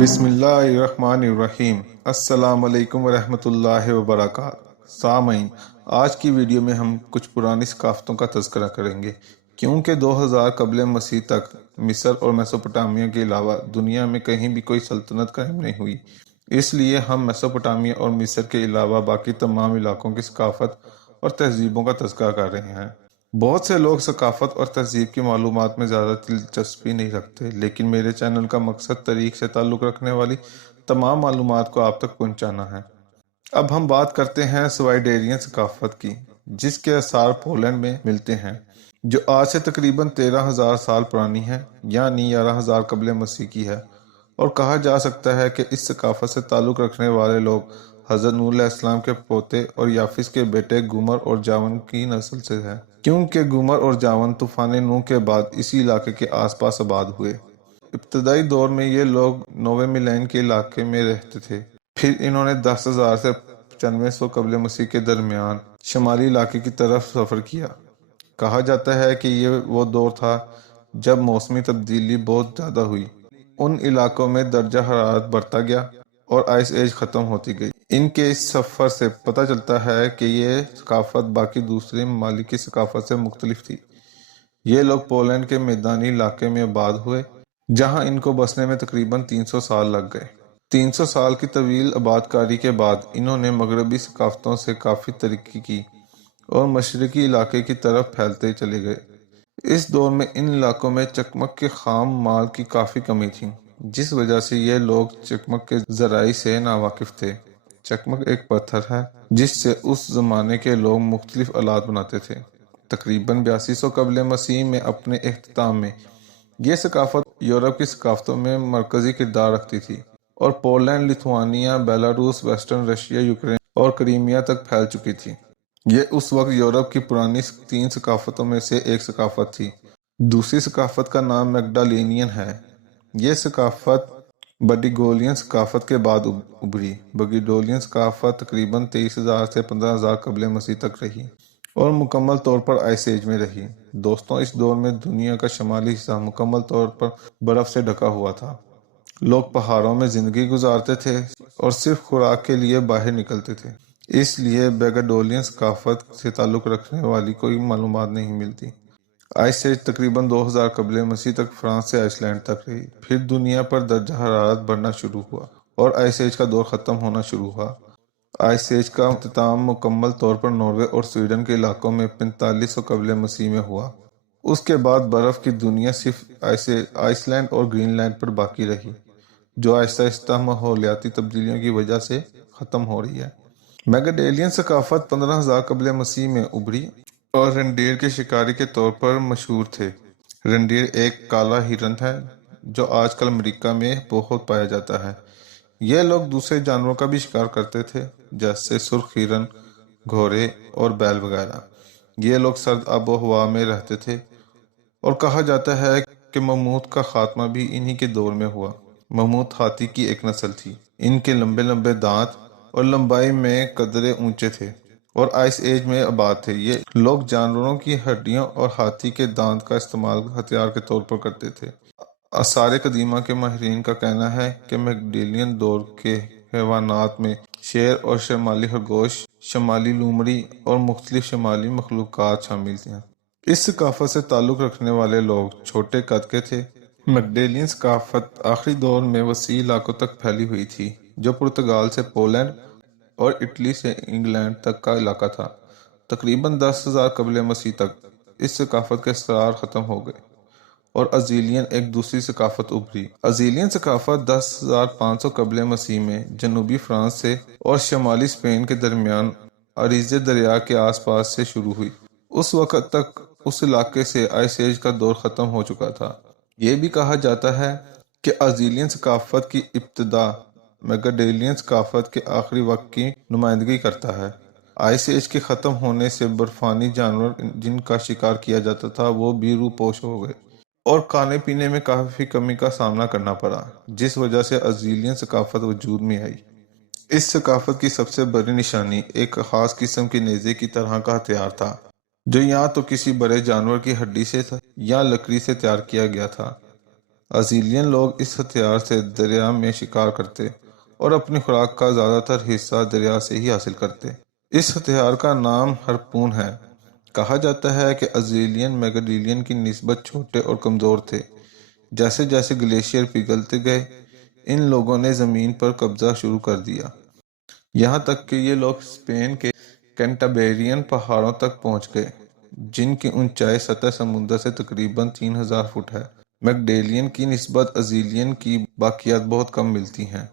بسم اللہ الرحمن الرحیم۔ السلام علیکم ورحمۃ اللہ وبرکاتہ۔ سامعین، آج کی ویڈیو میں ہم کچھ پرانی ثقافتوں کا تذکرہ کریں گے، کیونکہ 2000 قبل مسیح تک مصر اور میسوپوٹامیہ کے علاوہ دنیا میں کہیں بھی کوئی سلطنت قائم نہیں ہوئی۔ اس لیے ہم میسوپوٹامیہ اور مصر کے علاوہ باقی تمام علاقوں کی ثقافت اور تہذیبوں کا تذکرہ کر رہے ہیں۔ بہت سے لوگ ثقافت اور تہذیب کی معلومات میں زیادہ دلچسپی نہیں رکھتے، لیکن میرے چینل کا مقصد تاریخ سے تعلق رکھنے والی تمام معلومات کو آپ تک پہنچانا ہے۔ اب ہم بات کرتے ہیں سوائڈیرین ثقافت کی، جس کے آثار پولینڈ میں ملتے ہیں، جو آج سے تقریباً 13,000 سال پرانی ہے، یعنی 11,000 قبل مسیح کی ہے، اور کہا جا سکتا ہے کہ اس ثقافت سے تعلق رکھنے والے لوگ حضرت نوح علیہ السلام کے پوتے اور یافس کے بیٹے گومر اور جاون کی نسل سے ہے، کیونکہ گومر اور جاون طوفان نوح کے بعد اسی علاقے کے آس پاس آباد ہوئے۔ ابتدائی دور میں یہ لوگ نوے ملین کے علاقے میں رہتے تھے، پھر انہوں نے 10,000 سے 9500 قبل مسیح کے درمیان شمالی علاقے کی طرف سفر کیا۔ کہا جاتا ہے کہ یہ وہ دور تھا جب موسمی تبدیلی بہت زیادہ ہوئی، ان علاقوں میں درجہ حرارت بڑھتا گیا اور آئس ایج ختم ہوتی گئی۔ ان کے اس سفر سے پتہ چلتا ہے کہ یہ ثقافت باقی دوسرے ممالک کی ثقافت سے مختلف تھی۔ یہ لوگ پولینڈ کے میدانی علاقے میں آباد ہوئے، جہاں ان کو بسنے میں تقریباً 300 سال لگ گئے۔ 300 سال کی طویل آبادکاری کے بعد انہوں نے مغربی ثقافتوں سے کافی ترقی کی اور مشرقی علاقے کی طرف پھیلتے چلے گئے۔ اس دور میں ان علاقوں میں چکمک کے خام مال کی کافی کمی تھی، جس وجہ سے یہ لوگ چکمک کے ذرائع سے ناواقف تھے۔ چکمک ایک پتھر ہے جس سے اس زمانے کے لوگ مختلف آلات بناتے تھے۔ تقریباً 8200 قبل مسیح میں اپنے اختتام میں یہ ثقافت یورپ کی ثقافتوں میں مرکزی کردار رکھتی تھی اور Poland, Lithuania, Belarus, western Russia, Ukraine اور کریمیا تک پھیل چکی تھی۔ یہ اس وقت یورپ کی پرانی 3 ثقافتوں میں سے ایک ثقافت تھی۔ دوسری ثقافت کا نام میگڈالینین ہے۔ یہ ثقافت بگڈیلوین ثقافت کے بعد ابھری۔ بگڈیلوین ثقافت تقریباً 23,000 سے 15,000 قبل مسیح تک رہی اور مکمل طور پر آئس ایج میں رہی۔ دوستوں، اس دور میں دنیا کا شمالی حصہ مکمل طور پر برف سے ڈھکا ہوا تھا۔ لوگ پہاڑوں میں زندگی گزارتے تھے اور صرف خوراک کے لیے باہر نکلتے تھے، اس لیے بگڈیلوین ثقافت سے تعلق رکھنے والی کوئی معلومات نہیں ملتی۔ آئس ایج تقریباً 2000 قبل مسیح تک فرانس سے آئس لینڈ تک رہی، پھر دنیا پر درجہ حرارت بڑھنا شروع ہوا اور آئس ایج کا دور ختم ہونا شروع ہوا۔ آئس ایج کا اختتام مکمل طور پر ناروے اور سویڈن کے علاقوں میں 4500 قبل مسیح میں ہوا۔ اس کے بعد برف کی دنیا صرف آئس لینڈ اور گرین لینڈ پر باقی رہی، جو آہستہ آہستہ ماحولیاتی تبدیلیوں کی وجہ سے ختم ہو رہی ہے۔ میگڈیلین ثقافت 15,000 قبل مسیح میں ابھری اور رینڈیئر کے شکاری کے طور پر مشہور تھے۔ رینڈیئر ایک کالا ہرن ہے جو آج کل امریکہ میں بہت پایا جاتا ہے۔ یہ لوگ دوسرے جانوروں کا بھی شکار کرتے تھے، جیسے سرخ ہرن، گھوڑے اور بیل وغیرہ۔ یہ لوگ سرد آب و ہوا میں رہتے تھے اور کہا جاتا ہے کہ مموت کا خاتمہ بھی انہی کے دور میں ہوا۔ مموت ہاتھی کی ایک نسل تھی۔ ان کے لمبے لمبے دانت اور لمبائی میں قدرے اونچے تھے اور آئس ایج میں آباد تھے۔ یہ لوگ جانوروں کی ہڈیوں اور ہاتھی کے دانت کا استعمال ہتھیار کے طور پر کرتے تھے۔ آثار قدیمہ کے ماہرین کا کہنا ہے کہ میگڈیلین دور کے حیوانات میں شیر اور شمالی خرگوش، شمالی لومڑی اور مختلف شمالی مخلوقات شامل ہیں۔ اس ثقافت سے تعلق رکھنے والے لوگ چھوٹے قد کے تھے۔ میگڈیلین ثقافت آخری دور میں وسیع علاقوں تک پھیلی ہوئی تھی، جو پرتگال سے پولینڈ اور اٹلی سے انگلینڈ تک کا علاقہ تھا۔ تقریباً 10,000 قبل مسیح تک اس ثقافت کے اثرات ختم ہو گئے اور ازیلین ایک دوسری ثقافت ابھری۔ ازیلین ثقافت 10,500 قبل مسیح میں جنوبی فرانس سے اور شمالی اسپین کے درمیان اریزے دریا کے آس پاس سے شروع ہوئی۔ اس وقت تک اس علاقے سے آئس ایج کا دور ختم ہو چکا تھا۔ یہ بھی کہا جاتا ہے کہ ازیلین ثقافت کی ابتدا میگڈیلین ثقافت کے آخری وقت کی نمائندگی کرتا ہے۔ آئس ایج کے ختم ہونے سے برفانی جانور جن کا شکار کیا جاتا تھا وہ بھی روپوش ہو گئے اور کھانے پینے میں کافی کمی کا سامنا کرنا پڑا، جس وجہ سے ازیلین ثقافت وجود میں آئی۔ اس ثقافت کی سب سے بڑی نشانی ایک خاص قسم کے نیزے کی طرح کا ہتھیار تھا، جو یا تو کسی بڑے جانور کی ہڈی سے یا لکڑی سے تیار کیا گیا تھا۔ ازیلین لوگ اس ہتھیار سے دریا میں شکار کرتے اور اپنی خوراک کا زیادہ تر حصہ دریا سے ہی حاصل کرتے۔ اس ہتھیار کا نام ہرپون ہے۔ کہا جاتا ہے کہ ازیلین میگڈیلین کی نسبت چھوٹے اور کمزور تھے۔ جیسے جیسے گلیشیئر پگھلتے گئے، ان لوگوں نے زمین پر قبضہ شروع کر دیا، یہاں تک کہ یہ لوگ اسپین کے کینٹابیرین پہاڑوں تک پہنچ گئے، جن کی اونچائی سطح سمندر سے تقریباً 3000 فٹ ہے۔ میگڈیلین کی نسبت ازیلین کی باقیات بہت کم ملتی ہیں،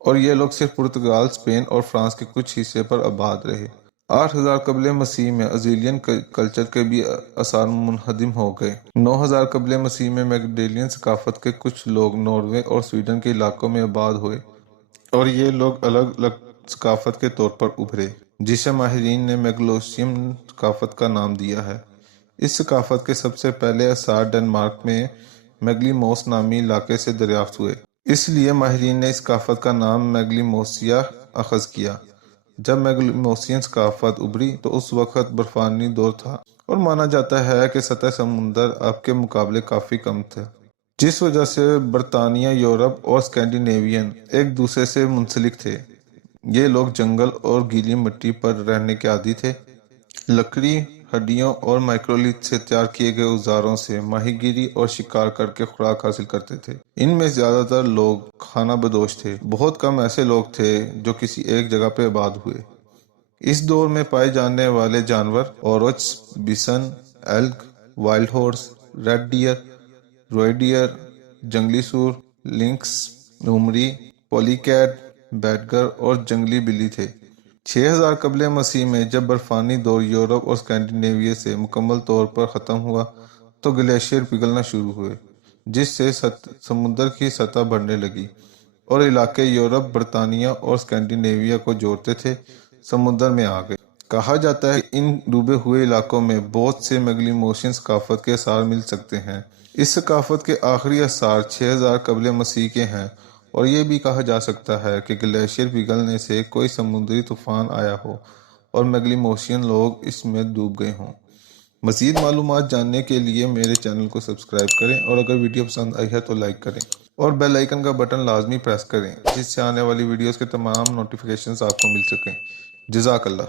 اور یہ لوگ صرف پرتگال، اسپین اور فرانس کے کچھ حصے پر آباد رہے۔ 8000 قبل مسیح میں ازیلین کلچر کے بھی آثار منہدم ہو گئے۔ 9000 قبل مسیح میں میگڈیلین ثقافت کے کچھ لوگ ناروے اور سویڈن کے علاقوں میں آباد ہوئے، اور یہ لوگ الگ الگ ثقافت کے طور پر ابھرے، جسے ماہرین نے میگلوسیم ثقافت کا نام دیا ہے۔ اس ثقافت کے سب سے پہلے آثار ڈنمارک میں میگلیموس نامی علاقے سے دریافت ہوئے، اس لیے ماہرین نے اس ثقافت کا نام میگلیموسیا اخذ کیا۔ جب میگلیموسین ثقافت ابھری تو اس وقت برفانی دور تھا، اور مانا جاتا ہے کہ سطح سمندر اب کے مقابلے کافی کم تھا، جس وجہ سے برطانیہ، یورپ اور اسکینڈینیوین ایک دوسرے سے منسلک تھے۔ یہ لوگ جنگل اور گیلی مٹی پر رہنے کے عادی تھے۔ لکڑی، ہڈیوں اور مائکرولیتھ سے تیار کیے گئے اوزاروں سے ماہی گیری اور شکار کر کے خوراک حاصل کرتے تھے۔ ان میں زیادہ تر لوگ خانہ بدوش تھے، بہت کم ایسے لوگ تھے جو کسی ایک جگہ پہ آباد ہوئے۔ اس دور میں پائے جانے والے جانور اوروچ، بسن، ایلک، وائلڈ ہارس، ریڈ ڈیئر، روئی ڈیئر، جنگلی سور، لنکس، لومڑی، پولی کیٹ، بیڈگر اور جنگلی بلی تھے۔ 6000 قبل مسیح میں جب برفانی دور یورپ اور اسکینڈینیویا سے مکمل طور پر ختم ہوا تو گلیشیئر پگھلنا شروع ہوئے، جس سے سمندر کی سطح بڑھنے لگی، اور علاقے یورپ، برطانیہ اور اسکینڈینیویا کو جوڑتے تھے سمندر میں آ گئے۔ کہا جاتا ہے کہ ان ڈوبے ہوئے علاقوں میں بہت سے میگلیموسین ثقافت کے آثار مل سکتے ہیں۔ اس ثقافت کے آخری آثار 6000 قبل مسیح کے ہیں، اور یہ بھی کہا جا سکتا ہے کہ گلیشیئر پگھلنے سے کوئی سمندری طوفان آیا ہو اور میگلیموسین لوگ اس میں ڈوب گئے ہوں۔ مزید معلومات جاننے کے لیے میرے چینل کو سبسکرائب کریں، اور اگر ویڈیو پسند آئی ہے تو لائک کریں، اور بیل آئیکن کا بٹن لازمی پریس کریں، جس سے آنے والی ویڈیوز کے تمام نوٹیفیکیشنز آپ کو مل سکیں۔ جزاک اللہ۔